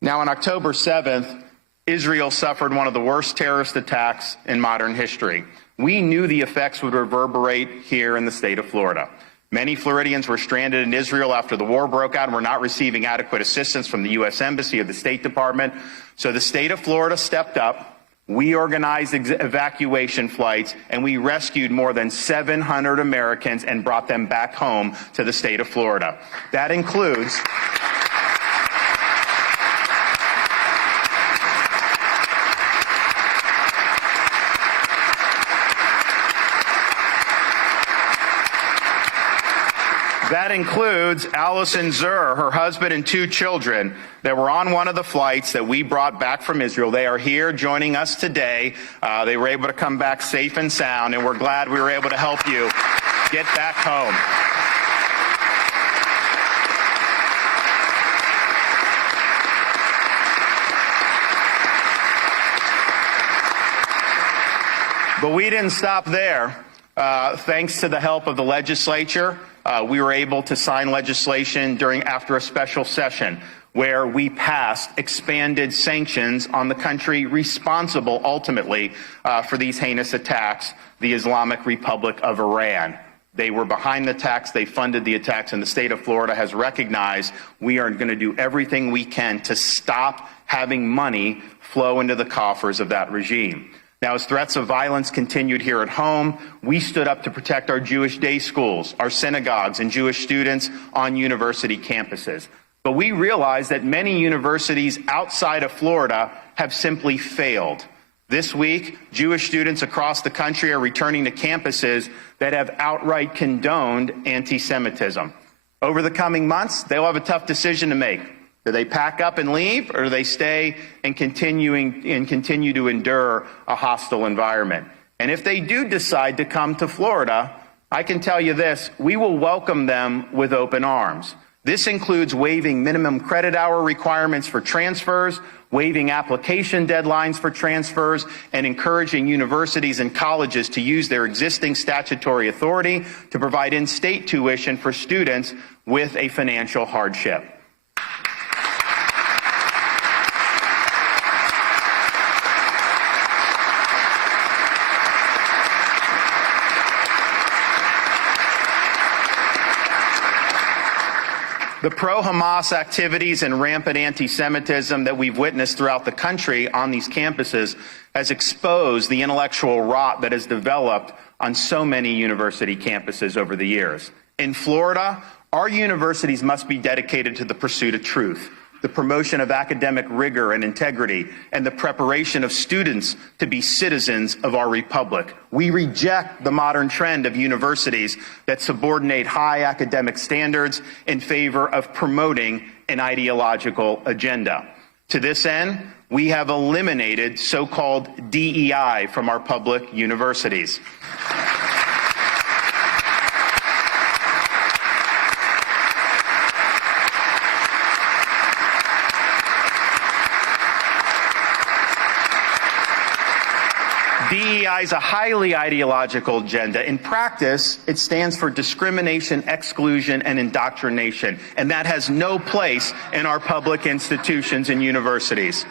Now, on October 7th, Israel suffered one of the worst terrorist attacks in modern history. We knew the effects would reverberate here in the state of Florida. Many Floridians were stranded in Israel after the war broke out and were not receiving adequate assistance from the U.S. Embassy or the State Department. So the state of Florida stepped up. We organized evacuation flights, and we rescued more than 700 Americans and brought them back home to the state of Florida. That includes Allison Zur, her husband, and 2 children that were on one of the flights that we brought back from Israel. They are here joining us today. They were able to come back safe and sound, and we're glad we were able to help you get back home. But we didn't stop there. Thanks to the help of the legislature, we were able to sign legislation after a special session where we passed expanded sanctions on the country responsible ultimately for these heinous attacks, the Islamic Republic of Iran. They were behind the attacks, they funded the attacks, and the state of Florida has recognized we are going to do everything we can to stop having money flow into the coffers of that regime. Now, as threats of violence continued here at home, we stood up to protect our Jewish day schools, our synagogues, and Jewish students on university campuses. But we realized that many universities outside of Florida have simply failed. This week, Jewish students across the country are returning to campuses that have outright condoned anti-Semitism. Over the coming months, they'll have a tough decision to make. Do they pack up and leave, or do they stay and continue to endure a hostile environment? And if they do decide to come to Florida, I can tell you this, we will welcome them with open arms. This includes waiving minimum credit hour requirements for transfers, waiving application deadlines for transfers, and encouraging universities and colleges to use their existing statutory authority to provide in-state tuition for students with a financial hardship. The pro-Hamas activities and rampant anti-Semitism that we've witnessed throughout the country on these campuses has exposed the intellectual rot that has developed on so many university campuses over the years. In Florida, our universities must be dedicated to the pursuit of truth, the promotion of academic rigor and integrity, and the preparation of students to be citizens of our republic. We reject the modern trend of universities that subordinate high academic standards in favor of promoting an ideological agenda. To this end, we have eliminated so-called DEI from our public universities. DEI is a highly ideological agenda. In practice, it stands for discrimination, exclusion, and indoctrination, and that has no place in our public institutions and universities.